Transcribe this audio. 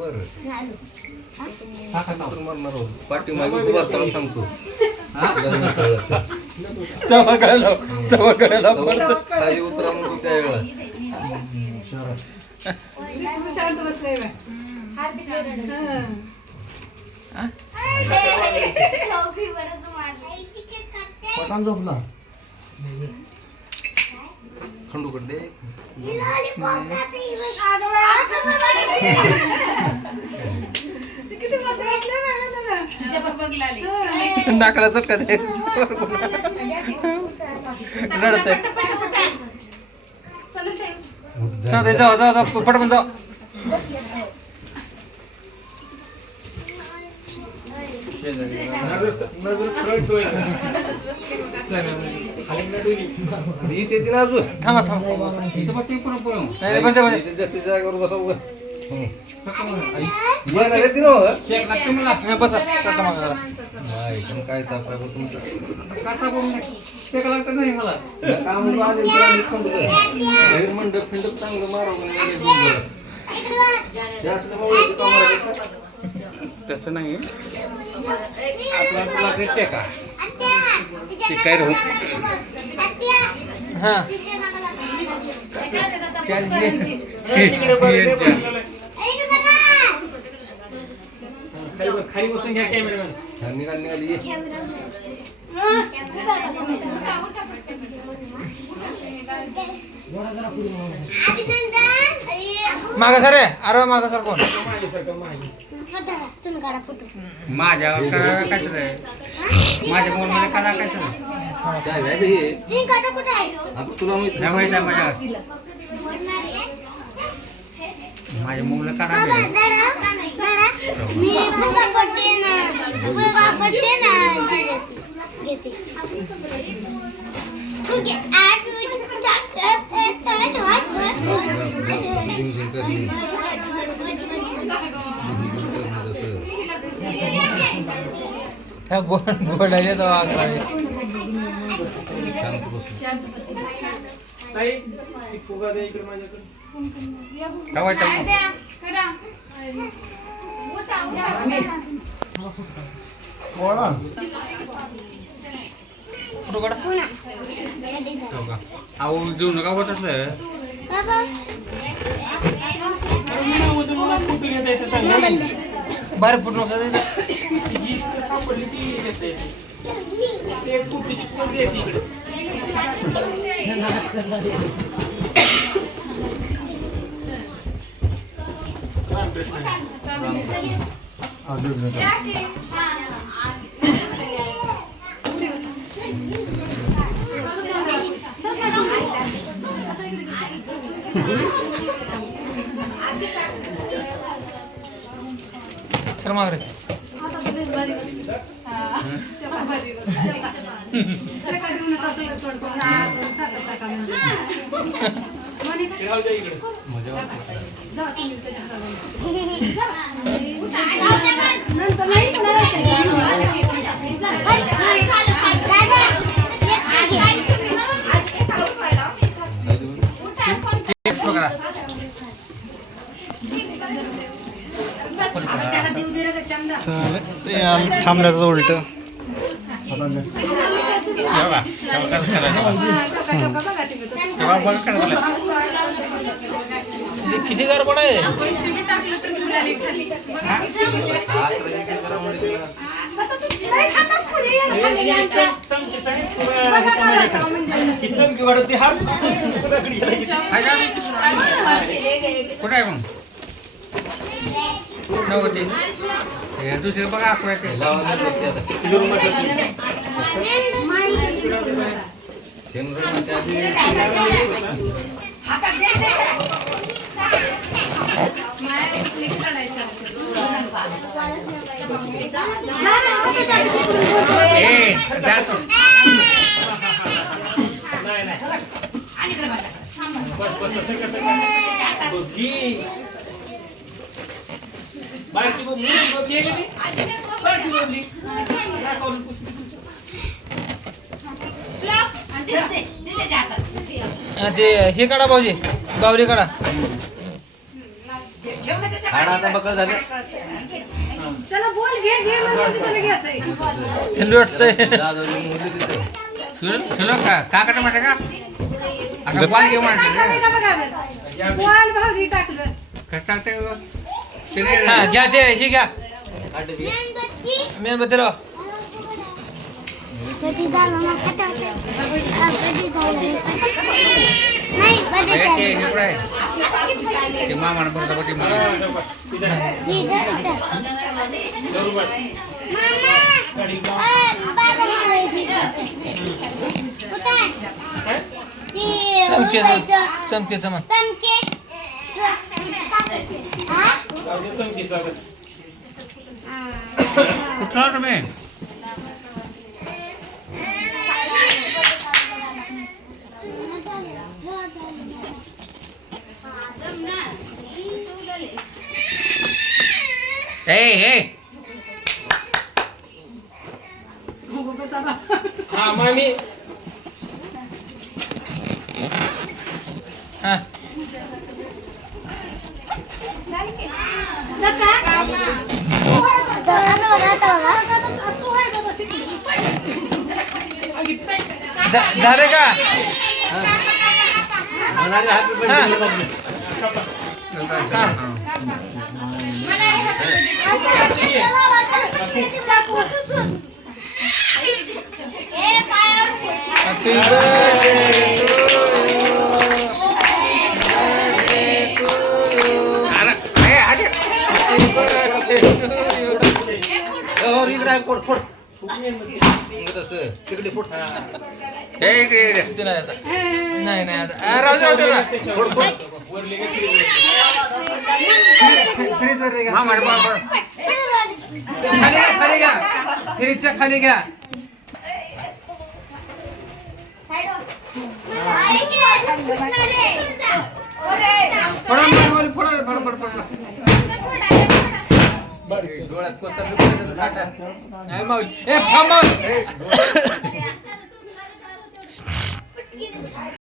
बरं मरणार होत पाठी मागे वार्ताला सांगतो खाली उतरा मग त्या वेळा पटान झोपला खंडूकड दे नाकाला चटका दे रडत जाऊ जाऊ जाऊ पटकन जाऊ येते ना अजून थांबा थांबा जास्तीत जागेवर बसावं येते ना बसा काय ताप आहे तुमचं नाही मला काम मंडप फिंडप चांगलं मारावं तसं नाही आपला भेटते का ते काय राहू हा खाली बसून घ्या कॅमेरामॅन निघाली मागा सर अरे मागा सर कोण माझ्या काय माझ्या फोन मध्ये करा काय तुला माहिती माझ्या मुलं करा गोडायला तो अहो देऊ नका होत बाहेर फुटू नका सर माग रे थांबल्याचं उलट किती गडबड आहे कुठे आहे मग नव्हते दुसरे बघा आपण ते हे काढा भाऊजी गावरी काढा झाडा आता बकळ झालं. चला बोल घे घे म्हणून त्याला घेतोय. थंडी वाटतंय. दादाजी मुली तिथं. तुला का काटा माहिती का आता बॉल घेऊन टाकलं का बघा बरं. बॉल भावरी टाकलं. कसं चालतंय गं? हा घ्या ते हे घ्या आठ घे. मेणबत्ती लाव. कधी झालं मग कधी झालं नाही कधी हे झालं कुठं आहे ते मामानं बरोबर बटी मामा बाबा मारायची कुठे चमके चमके चमक चमके हा कुठला तुम्ही हे हा मामी हा झाले का होणारे happy birthday ला बघ. हॅपी हो, इकडे आहे, फोड फोड. इकडं तसं. तिकडे फोड. नाही नाही आता राहू दे आता फोड फोड. मामाने बरोबर खाली घ्या फ्रीजच्या खाली घ्या डोळ्यात कोचरलं पाहिजे, काटा. नाही माऊली ए थांब माऊली